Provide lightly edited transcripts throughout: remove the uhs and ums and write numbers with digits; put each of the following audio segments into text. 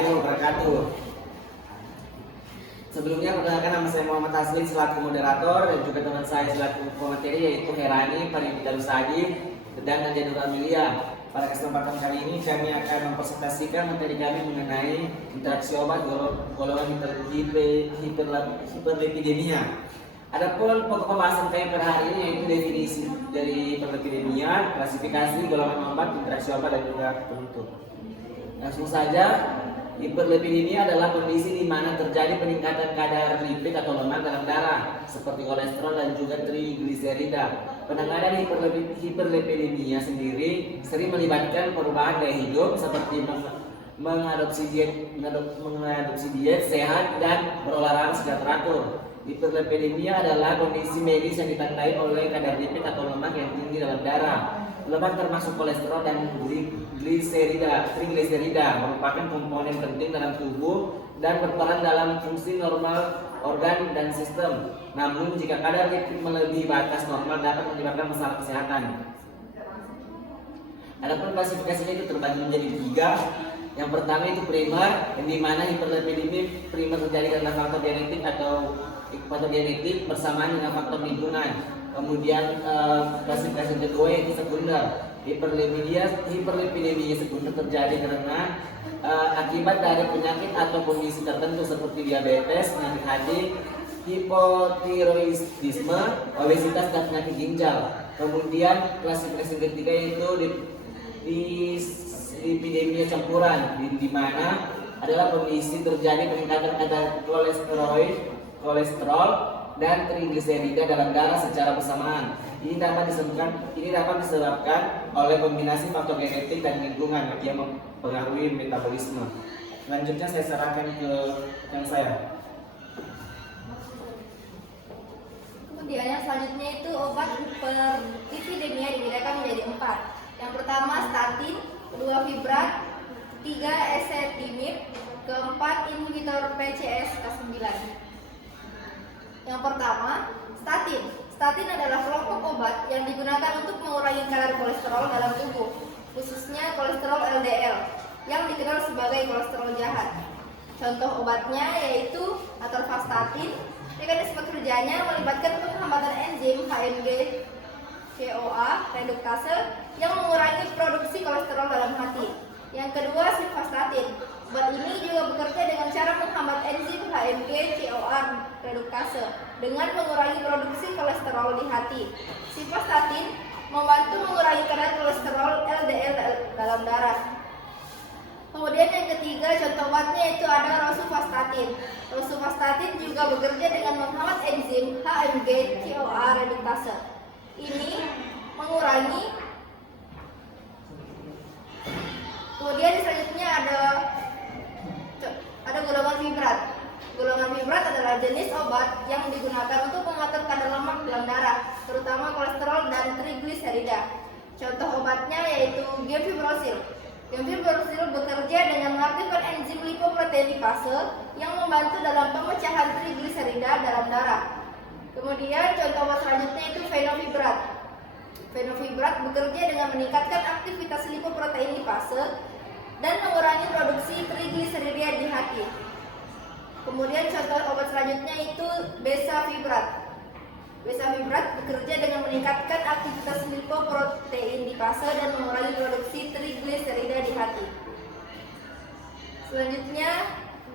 warahmatullahi wabarakatuh. Sebelumnya perkenalkan, nama saya Muhammad Hasli selaku moderator dan juga teman saya selaku pemateri yaitu Herani Paribita Lusadi dan Nadia Nur Amelia. Pada kesempatan kali ini kami akan mempresentasikan materi kami mengenai interaksi obat golongan hiperlipidemia. Adapun pokok pembahasan kami pada hari ini yaitu definisi dari hiperlipidemia, klasifikasi golongan obat, interaksi obat dan juga penutup. Langsung saja, hiperlipidemia adalah kondisi di mana terjadi peningkatan kadar lipid atau lemak dalam darah seperti kolesterol dan juga trigliserida. Penanganan hiperlipidemia sendiri sering melibatkan perubahan gaya hidup seperti mengadopsi diet sehat dan berolahraga secara teratur. Hiperlipidemia adalah kondisi medis yang ditandai oleh kadar lipid atau lemak yang tinggi dalam darah. Lemak termasuk kolesterol dan trigliserida merupakan komponen penting dalam tubuh dan berperan dalam fungsi normal organ dan sistem. Namun jika kadar lipid melebihi batas normal dapat menyebabkan masalah kesehatan. Adapun klasifikasinya itu terbagi menjadi 3. Yang pertama itu primer, yang dimana hiperlipidemia primer terjadi karena faktor genetik bersamaan dengan faktor lingkungan. Kemudian klasifikasi kedua yaitu sekunder. Hiperlipidemia sekunder terjadi karena akibat dari penyakit atau kondisi tertentu seperti diabetes, penyakit hati, hipotiroidisme, obesitas dan penyakit ginjal. Kemudian klasifikasi ketiga yaitu dislipidemia campuran, di mana adalah kondisi terjadi peningkatan kadar kolesterol dan trigliserida dalam darah secara bersamaan. Ini dapat disebabkan oleh kombinasi faktor genetik dan lingkungan yang mempengaruhi metabolisme. Selanjutnya saya serahkan ke yang saya. Kemudian yang selanjutnya itu obat hiperlipidemia dibedakan menjadi 4. Yang pertama statin, kedua fibrat, 3 ezetimibe, keempat inhibitor PCSK9. Yang pertama, statin. Statin adalah kelompok obat yang digunakan untuk mengurangi kadar kolesterol dalam tubuh, khususnya kolesterol LDL, yang dikenal sebagai kolesterol jahat. Contoh obatnya yaitu atorvastatin. Mekanisme kerjanya melibatkan penghambatan enzim HMG CoA reduktase yang mengurangi produksi kolesterol dalam hati. Yang kedua, simvastatin. Obat ini juga bekerja dengan cara menghambat enzim HMG CoA reduktase dengan mengurangi produksi kolesterol di hati. Simvastatin membantu mengurangi kadar kolesterol LDL dalam darah. Kemudian yang ketiga, contoh obatnya itu ada rosuvastatin. Rosuvastatin juga bekerja dengan menghambat enzim HMG CoA reduktase. Ini mengurangi. Kemudian selanjutnya ada golongan fibrat. Golongan fibrat adalah jenis obat yang digunakan untuk mengatur kadar lemak dalam darah, terutama kolesterol dan trigliserida. Contoh obatnya yaitu gemfibrozil. Gemfibrozil bekerja dengan mengaktifkan enzim lipoprotein lipase yang membantu dalam pemecahan trigliserida dalam darah. Kemudian contoh obat selanjutnya itu fenofibrat. Fenofibrat bekerja dengan meningkatkan aktivitas lipoprotein lipase dan mengurangi produksi trigliserida di hati. Kemudian contoh obat selanjutnya itu besafibrat. Besafibrat bekerja dengan meningkatkan aktivitas lipoprotein lipase dan mengurangi produksi trigliserida di hati. Selanjutnya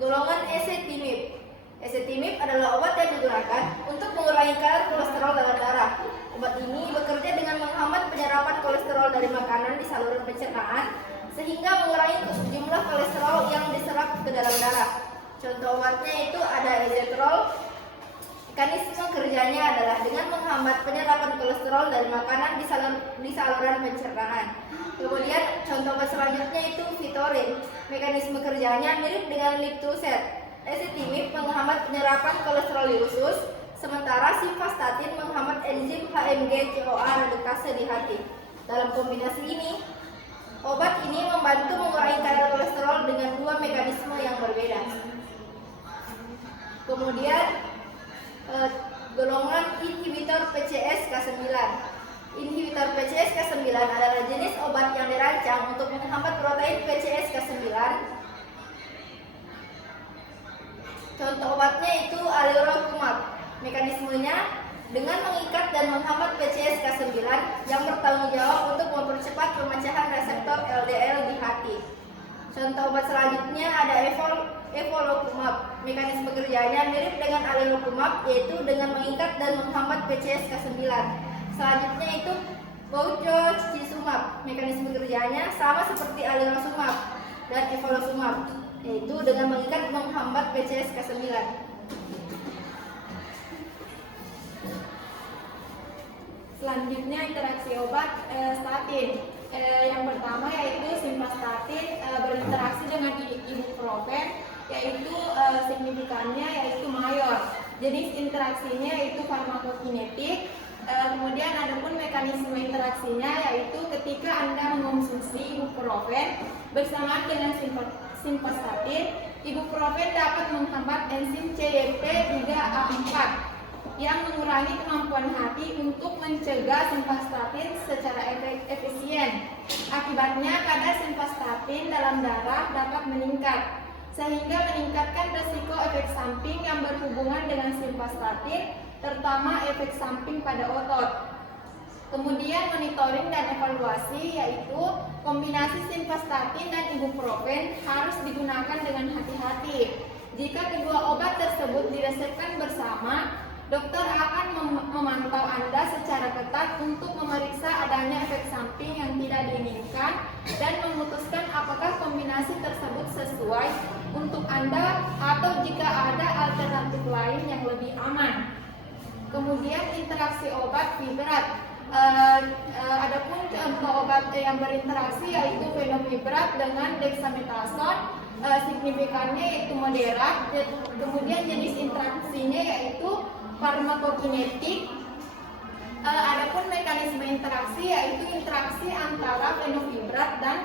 golongan ezetimibe. Ezetimibe adalah obat yang digunakan untuk mengurangi kadar kolesterol dalam darah. Obat ini bekerja dengan menghambat penyerapan kolesterol dari makanan di saluran pencernaan sehingga mengurangi jumlah kolesterol yang diserap ke dalam darah. Contoh obatnya itu ada ezetrol. Mekanisme kerjanya adalah dengan menghambat penyerapan kolesterol dari makanan di saluran pencernaan. Kemudian contoh obat selanjutnya itu Vitorin. Mekanisme kerjanya mirip dengan liptuset. Ezetimibe menghambat penyerapan kolesterol di usus, sementara simvastatin menghambat enzim HMG CoA reduktase di hati. Dalam kombinasi ini, obat ini membantu mengurangi kadar kolesterol dengan 2 mekanisme yang berbeda. Kemudian golongan inhibitor PCSK9. Inhibitor PCSK9 adalah jenis obat yang dirancang untuk menghambat protein PCSK9 Contoh obatnya itu alirocumab. Mekanismenya dengan mengikat dan menghambat PCSK9 yang bertanggung jawab untuk mempercepat pemecahan reseptor LDL di hati. Contoh obat selanjutnya ada evolocumab. Mekanisme kerjanya mirip dengan alirocumab, yaitu dengan mengikat dan menghambat PCSK9. Selanjutnya itu baucocizumab. Mekanisme kerjanya sama seperti alirocumab dan evolocumab, yaitu dengan mengikat dan menghambat PCSK9. Selanjutnya interaksi obat statin. Yang pertama yaitu simvastatin berinteraksi dengan ibuprofen, yaitu signifikannya yaitu mayor. Jenis interaksinya yaitu farmakokinetik. Kemudian ada pun mekanisme interaksinya yaitu ketika Anda mengonsumsi ibuprofen bersamaan dengan simvastatin, ibuprofen dapat menghambat enzim CYP3A4 yang mengurangi kemampuan hati untuk mencegah simvastatin secara efisien. Akibatnya kadar simvastatin dalam darah dapat meningkat, sehingga meningkatkan risiko efek samping yang berhubungan dengan simvastatin, terutama efek samping pada otot. Kemudian monitoring dan evaluasi, yaitu kombinasi simvastatin dan ibuprofen harus digunakan dengan hati-hati. Jika kedua obat tersebut diresepkan bersama, dokter akan memantau Anda secara ketat untuk memeriksa adanya efek samping yang tidak diinginkan dan memutuskan apakah kombinasi tersebut sesuai untuk Anda atau jika ada alternatif lain yang lebih aman. Kemudian interaksi obat fibrat. Adapun contoh obat yang berinteraksi yaitu fenofibrat dengan dexamethasone, signifikannya yaitu moderat. Kemudian jenis interaksinya yaitu farmakokinetik. Adapun mekanisme interaksi yaitu interaksi antara fenofibrat dan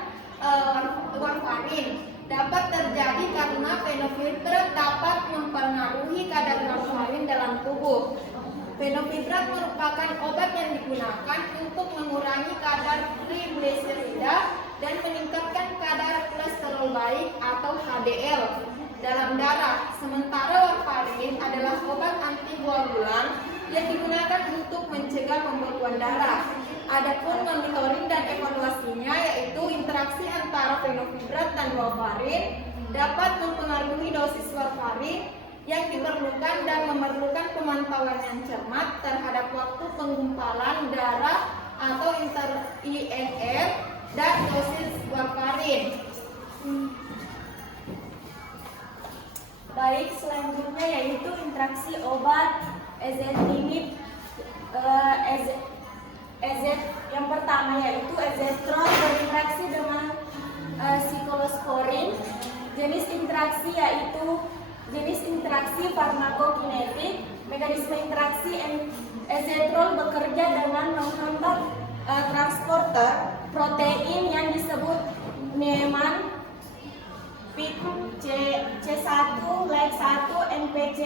warfarin. Dapat terjadi karena fenofibrat dapat mempengaruhi kadar warfarin dalam tubuh. Fenofibrat merupakan obat yang digunakan untuk mengurangi kadar trigliserida dan meningkatkan kadar kolesterol baik atau HDL dalam darah. Sementara warfarin adalah obat antikoagulan yang digunakan untuk mencegah pembekuan darah. Adapun monitoring dan evaluasinya yaitu interaksi antara fenofibrat dan warfarin dapat mempengaruhi dosis warfarin yang diperlukan dan memerlukan pemantauan yang cermat terhadap waktu penggumpalan darah atau INR dan dosis warfarin. Baik, selanjutnya yaitu interaksi obat ezetimibe. Yang pertama yaitu ezetrol berinteraksi dengan siklosporin. Jenis interaksi farmakokinetik. Mekanisme interaksi ezetrol bekerja dengan menghambat transporter protein yang disebut Niemann Pick C1 LEG1 NPC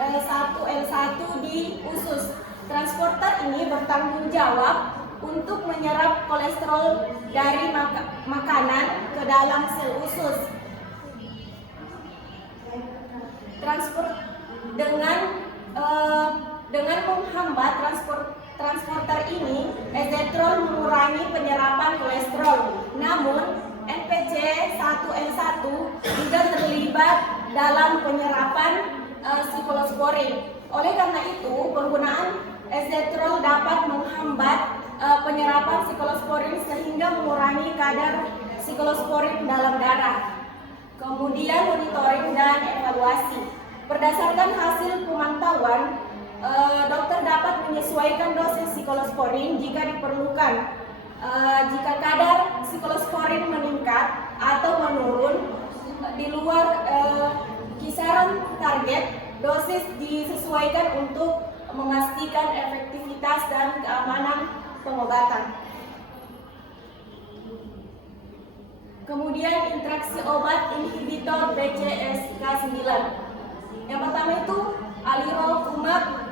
1L1 di usus. Transporter ini bertanggung jawab untuk menyerap kolesterol dari makanan ke dalam sel usus. Dengan menghambat transporter ini, ezetrol mengurangi penyerapan kolesterol. Namun NPC 1L1 juga terlibat dalam penyerapan siklosporin. Oleh karena itu, penggunaan ezetrol dapat menghambat penyerapan siklosporin sehingga mengurangi kadar siklosporin dalam darah. Kemudian monitoring dan evaluasi. Berdasarkan hasil pemantauan, dokter dapat menyesuaikan dosis siklosporin jika diperlukan. Jika kadar siklosporin meningkat atau menurun di luar kisaran target, dosis disesuaikan untuk memastikan efektivitas dan keamanan pengobatan. Kemudian interaksi obat inhibitor PCSK9. Yang pertama itu alirocumab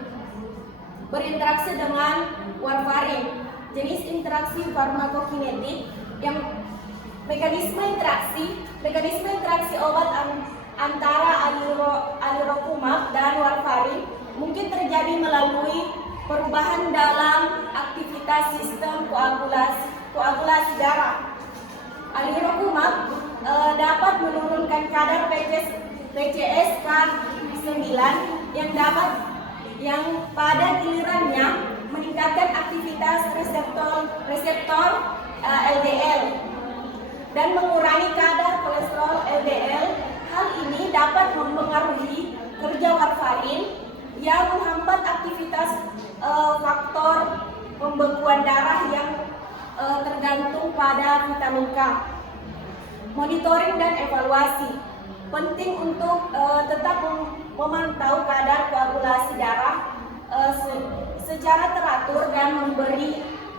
berinteraksi dengan warfarin. Jenis interaksi farmakokinetik. Yang mekanisme interaksi obat antara alirocumab dan warfarin mungkin terjadi melalui perubahan dalam aktivitas sistem koagulasi darah. Alirocumab dapat menurunkan kadar PCSK9 yang pada gilirannya meningkatkan aktivitas reseptor LDL dan mengurangi kadar kolesterol LDL. Hal ini dapat mempengaruhi kerja warfarin yang menghambat aktivitas faktor pembekuan darah yang tergantung pada vitamin K. Monitoring dan evaluasi penting untuk tetap memantau kadar koagulasi darah secara teratur dan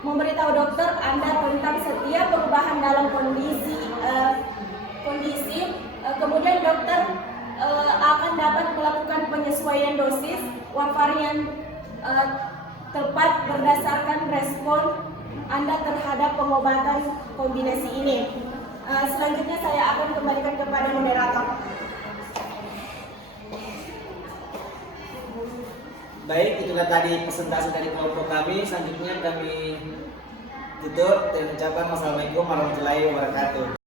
memberitahu dokter Anda tentang setiap perubahan dalam kondisi. Kemudian dokter akan dapat melakukan penyesuaian dosis warfarin yang tepat berdasarkan respon Anda terhadap pengobatan kombinasi ini. Selanjutnya saya akan kembalikan kepada moderator. Baik, itulah tadi presentasi dari kelompok kami. Selanjutnya kami tutup dan ucapkan wassalamualaikum warahmatullahi wabarakatuh.